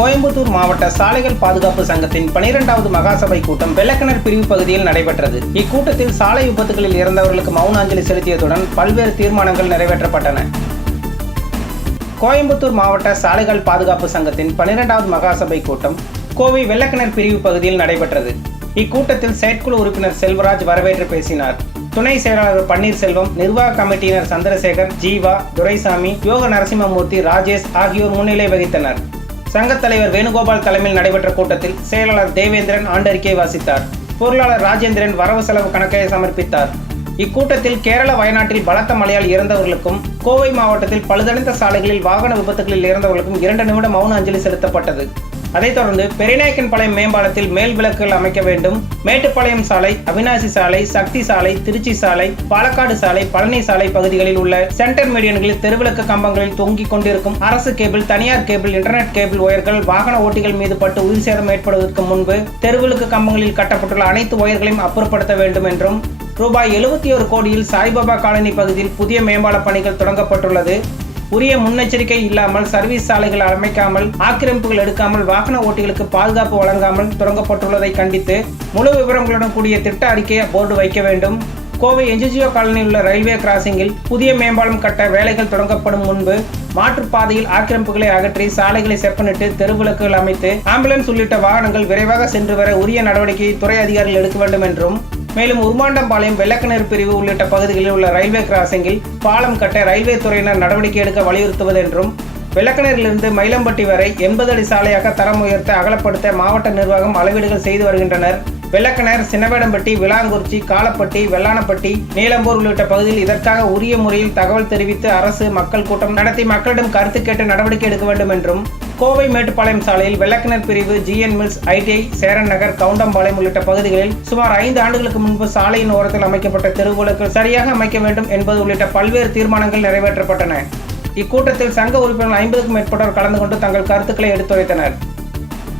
கோயம்புத்தூர் மாவட்ட சாலைகள் பாதுகாப்பு சங்கத்தின் பனிரெண்டாவது மகாசபை கூட்டம் வெள்ளக்கிணர் பிரிவு பகுதியில் நடைபெற்றது. இக்கூட்டத்தில் சாலை விபத்துகளில் இறந்தவர்களுக்கு மௌன அஞ்சலி செலுத்தியதுடன் பல்வேறு தீர்மானங்கள் நிறைவேற்றப்பட்டன. கோயம்புத்தூர் மாவட்ட சாலைகள் பாதுகாப்பு சங்கத்தின் பனிரெண்டாவது மகாசபை கூட்டம் கோவை வெள்ளக்கிணர் பிரிவு பகுதியில் நடைபெற்றது. இக்கூட்டத்தில் செயற்குழு உறுப்பினர் செல்வராஜ் வரவேற்று பேசினார். துணை செயலாளர் பன்னீர்செல்வம் நிர்வாக கமிட்டியினர் சந்திரசேகர் ஜீவா துரைசாமி யோக நரசிம்மமூர்த்தி ராஜேஷ் ஆகியோர் முன்னிலை வகித்தனர். சங்கத் தலைவர் வேணுகோபால் தலைமையில் நடைபெற்ற கூட்டத்தில் செயலாளர் தேவேந்திரன் ஆண்டறிக்கை வாசித்தார். பொருளாளர் ராஜேந்திரன் வரவு செலவு கணக்கை சமர்ப்பித்தார். இக்கூட்டத்தில் கேரள வயநாட்டில் பலத்த மழையால் இறந்தவர்களுக்கும் கோவை மாவட்டத்தில் பழுதடைந்த சாலைகளில் வாகன விபத்துகளில் இறந்தவர்களுக்கும் இரண்டு நிமிடம் மௌன அஞ்சலி செலுத்தப்பட்டது. அதைத் தொடர்ந்து பெரியநாயக்கன்பாளையம் மேம்பாலத்தில் மேல் விளக்குகள் அமைக்க வேண்டும். மேட்டுப்பாளையம் சாலை அவினாசி சாலை சக்தி சாலை திருச்சி சாலை பாலக்காடு சாலை பழனி சாலை பகுதிகளில் உள்ள சென்டர் மீடியன்களில் தெருவிளக்கு கம்பங்களில் தொங்கிக் கொண்டிருக்கும் அரசு கேபிள் தனியார் கேபிள் இன்டர்நெட் கேபிள் ஒயர்கள் வாகன ஓட்டிகள் மீது பட்டு உயிர் சேதம் ஏற்படுவதற்கு முன்பு தெருவிளக்கு கம்பங்களில் கட்டப்பட்டுள்ள அனைத்து ஒயர்களையும் அப்புறப்படுத்த வேண்டும் என்றும் ரூபாய் எழுபத்தி ஒரு கோடியில் சாய்பாபா காலனி பகுதியில் புதிய மேம்பால பணிகள் தொடங்கப்பட்டுள்ளது. உரிய முன்னெச்சரிக்கை இல்லாமல் சர்வீஸ் சாலைகள் அமைக்காமல் ஆக்கிரமிப்புகள் எடுக்காமல் வாகன ஓட்டிகளுக்கு பாதுகாப்பு வழங்காமல் தொடங்கப்பட்டுள்ளதை கண்டித்து முழு விவரங்களுடன் கூடிய திட்ட அறிக்கையை போர்டு வைக்க வேண்டும். கோவை என்ஜிஓ காலனியில் உள்ள ரயில்வே கிராசிங்கில் புதிய மேம்பாலம் கட்ட வேலைகள் தொடங்கப்படும் முன்பு மாற்றுப்பாதையில் ஆக்கிரமிப்புகளை அகற்றி சாலைகளை செப்பனிட்டு தெருவிளக்குகள் அமைத்து ஆம்புலன்ஸ் உள்ளிட்ட வாகனங்கள் விரைவாக சென்று வர உரிய நடவடிக்கையை துறை அதிகாரிகள் எடுக்க வேண்டும் என்றும் மேலும் உருமாண்டம்பாளையம் வெள்ளக்கிணறு பிரிவு உள்ளிட்ட பகுதிகளில் உள்ள ரயில்வே கிராசிங்கில் பாலம் கட்ட ரயில்வே துறையினர் நடவடிக்கை எடுக்க வலியுறுத்துவது என்றும் வெள்ளக்கிணறிலிருந்து மயிலம்பட்டி வரை எண்பது அடி சாலையாக தரம் உயர்த்த அகலப்படுத்த மாவட்ட நிர்வாகம் அளவீடுகள் செய்து வருகின்றனர். வெள்ளக்கிணர் சின்னவேடம்பட்டி விளாங்குறிச்சி காலப்பட்டி வெள்ளானப்பட்டி நீலம்பூர் உள்ளிட்ட பகுதியில் இதற்காக உரிய முறையில் தகவல் தெரிவித்து அரசு மக்கள் கூட்டம் நடத்தி மக்களிடம் கருத்து கேட்டு நடவடிக்கை எடுக்க வேண்டும் என்றும் கோவை மேட்டுப்பாளையம் சாலையில் வெள்ளக்கிணர் பிரிவு GN mills ITI Cheran Nagar Goundampalayam உள்ளிட்ட பகுதிகளில் சுமார் ஐந்து ஆண்டுகளுக்கு முன்பு சாலையின் ஓரத்தில் அமைக்கப்பட்ட தெருவுகளுக்கு சரியாக அமைக்க வேண்டும் என்பது உள்ளிட்ட பல்வேறு தீர்மானங்கள் நிறைவேற்றப்பட்டன. இக்கூட்டத்தில் சங்க உறுப்பினர்கள் ஐம்பதுக்கும் மேற்பட்டோர் கலந்து கொண்டு தங்கள் கருத்துக்களை எடுத்துரைத்தனர்.